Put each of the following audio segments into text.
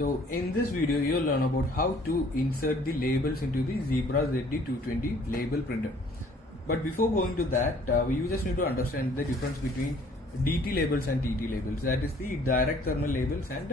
So in this video you'll learn about how to insert the labels into the Zebra ZD220 label printer. But before going to that, you just need to understand the difference between DT labels and TT labels, that is the direct thermal labels and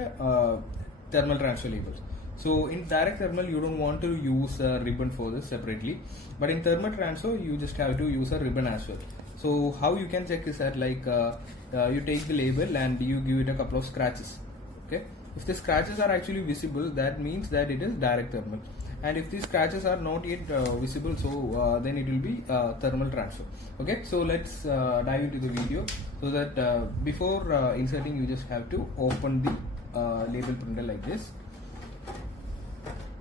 thermal transfer labels. So in direct thermal you don't want to use a ribbon for this separately, but in thermal transfer you just have to use a ribbon as well. So how you can check is that you take the label and you give it a couple of scratches. Okay, if the scratches are actually visible, that means that it is direct thermal, and if these scratches are not yet visible, so then it will be thermal transfer. Okay, so let's dive into the video, so that before inserting you just have to open the label printer like this.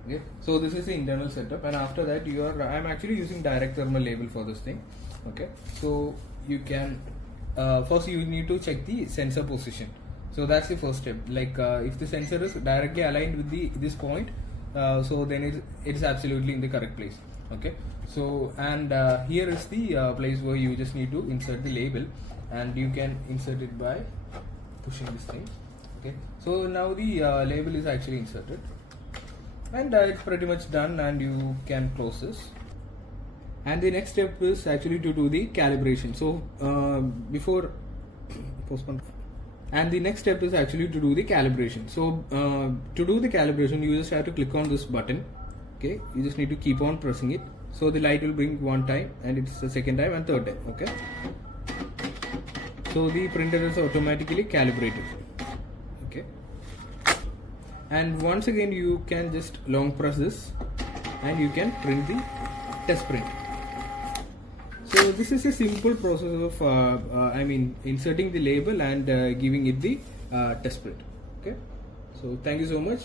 Okay, so this is the internal setup, and after that I'm actually using direct thermal label for this thing. Okay, so you can first you need to check the sensor position. So that's the first step. If the sensor is directly aligned with this point, so then it is absolutely in the correct place. Okay, so and here is the place where you just need to insert the label, and you can insert it by pushing this thing. Okay, so now the label is actually inserted, and it's pretty much done, and you can close this. And the next step is actually to do the calibration. So before postpone. And the next step is actually to do the calibration. So to do the calibration, you just have to click on this button. Okay, you just need to keep on pressing it. So the light will blink one time, and it's the second time and third time. Okay, so the printer is automatically calibrated. Okay, and once again you can just long press this, and you can print the test print. So this is a simple process of inserting the label and giving it the test print. Okay, so thank you so much.